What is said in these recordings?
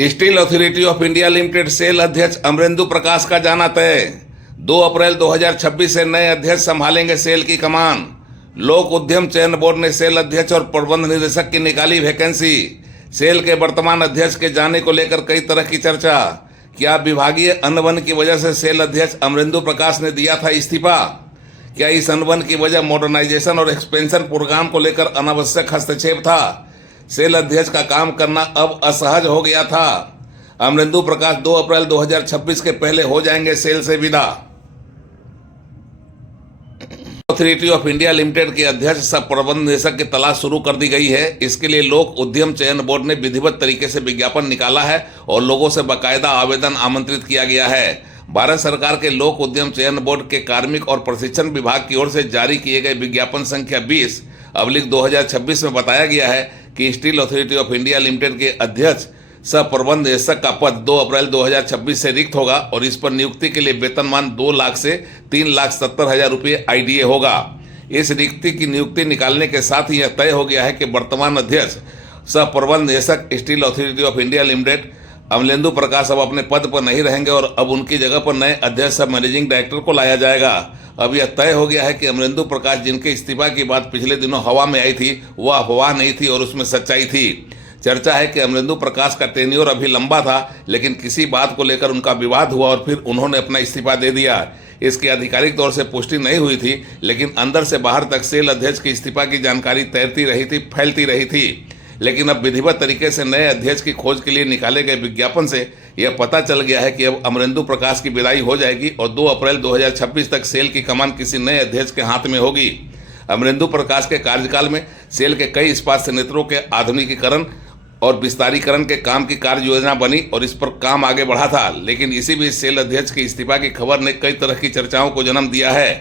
Steel authority of India limited SAIL अध्यक्ष अमरेंदु प्रकाश का जाना तय। 2 अप्रैल 2026 से नए अध्यक्ष संभालेंगे सेल की कमान। लोक उद्यम चयन बोर्ड ने सेल अध्यक्ष और प्रबंध निदेशक की निकाली वैकेंसी। सेल के वर्तमान अध्यक्ष के जाने को लेकर कई तरह की चर्चा। क्या विभागीय अनबन की वजह से सेल अध्यक्ष अमरेंदु प्रकाश ने दिया था इस्तीफा? क्या इस अनबन की वजह मॉडर्नाइजेशन और एक्सपेंशन प्रोग्राम को लेकर अनावश्यक हस्तक्षेप था? सेल अध्यक्ष का काम करना अब असहज हो गया था। अमरेंदु प्रकाश 2 अप्रैल 2026 के पहले हो जाएंगे सेल से विदा। अथॉरिटी ऑफ इंडिया लिमिटेड के अध्यक्ष सह प्रबंध निदेशक की तलाश शुरू कर दी गई है। इसके लिए लोक उद्यम चयन बोर्ड ने विधिवत तरीके से विज्ञापन निकाला है और लोगों से बाकायदा आवेदन आमंत्रित किया गया है। भारत सरकार के लोक उद्यम चयन बोर्ड के कार्मिक और प्रशिक्षण विभाग की ओर से जारी किए गए विज्ञापन संख्या 20/2026 में बताया गया है कि steel authority of India limited के अध्यक्ष सह प्रबंध निदेशक का पद 2 अप्रैल 2026 से रिक्त होगा और इस पर नियुक्ति के लिए वेतनमान 2 लाख से 3,70,000 रुपये IDA होगा। इस रिक्ति की नियुक्ति निकालने के साथ ही यह तय हो गया है कि वर्तमान अध्यक्ष सह प्रबंध निदेशक steel authority of India limited Amarendu Prakash अब अपने पद पर नहीं रहेंगे और अब उनकी जगह पर नए अध्यक्ष सह मैनेजिंग डायरेक्टर को लाया जाएगा। अब यह तय हो गया है कि अमरेंदु प्रकाश जिनके इस्तीफा की बात पिछले दिनों हवा में आई थी वह अफवाह नहीं थी और उसमें सच्चाई थी। चर्चा है कि अमरेंदु प्रकाश का टेन्योर अभी लंबा था, लेकिन किसी बात को लेकर उनका विवाद हुआ और फिर उन्होंने अपना इस्तीफा दे दिया। इसकी आधिकारिक तौर से पुष्टि नहीं हुई थी, लेकिन अंदर से बाहर तक सेल अध्यक्ष के इस्तीफा की जानकारी तैरती रही थी, फैलती रही थी। लेकिन अब विधिवत तरीके से नए अध्यक्ष की खोज के लिए निकाले गए विज्ञापन से यह पता चल गया है कि अब अमरेंदु प्रकाश की विदाई हो जाएगी और 2 अप्रैल 2026 तक सेल की कमान किसी नए अध्यक्ष के हाथ में होगी। अमरेंदु प्रकाश के कार्यकाल में सेल के कई इस्पात संयंत्रों के आधुनिकीकरण और विस्तारीकरण के काम की कार्य योजना बनी और इस पर काम आगे बढ़ा था, लेकिन इसी बीच सेल अध्यक्ष के इस्तीफा की खबर ने कई तरह की चर्चाओं को जन्म दिया है।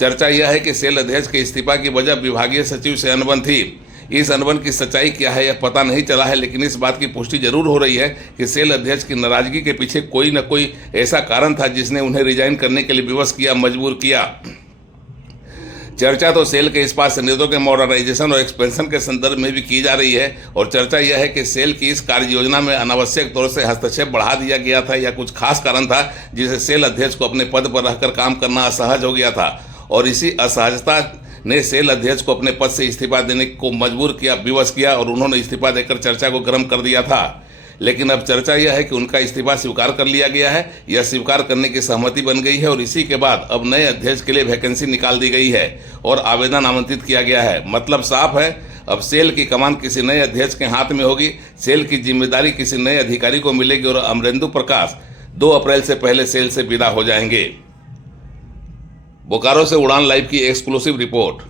चर्चा यह है कि सेल अध्यक्ष के इस्तीफा की वजह विभागीय सचिव से अनबन थी। इस अनबन की सच्चाई क्या है यह पता नहीं चला है, लेकिन इस बात की पुष्टि जरूर हो रही है कि सेल अध्यक्ष की नाराजगी के पीछे कोई न कोई ऐसा कारण था जिसने उन्हें रिजाइन करने के लिए विवश किया, मजबूर किया। चर्चा तो सेल के इस्पात संयंत्रों के मॉडर्नाइजेशन और एक्सपेंशन के संदर्भ में भी की जा रही है और चर्चा यह है कि सेल की इस कार्य योजना में अनावश्यक तौर से हस्तक्षेप बढ़ा दिया गया था या कुछ खास कारण था जिसे सेल अध्यक्ष को अपने पद पर रहकर काम करना असहज हो गया था और इसी असहजता ने सेल अध्यक्ष को अपने पद से इस्तीफा देने को मजबूर किया, विवश किया और उन्होंने इस्तीफा देकर चर्चा को गर्म कर दिया था। लेकिन अब चर्चा यह है कि उनका इस्तीफा स्वीकार कर लिया गया है, यह स्वीकार करने की सहमति बन गई है और इसी के बाद अब नए अध्यक्ष के लिए वैकेंसी निकाल दी गई है और आवेदन आमंत्रित किया गया है। मतलब साफ है, अब सेल की कमान किसी नए अध्यक्ष के हाथ में होगी, सेल की जिम्मेदारी किसी नए अधिकारी को मिलेगी और अमरेंदु प्रकाश 2 अप्रैल से पहले सेल से विदा हो जाएंगे। बोकारो से उड़ान लाइव की एक्सक्लूसिव रिपोर्ट।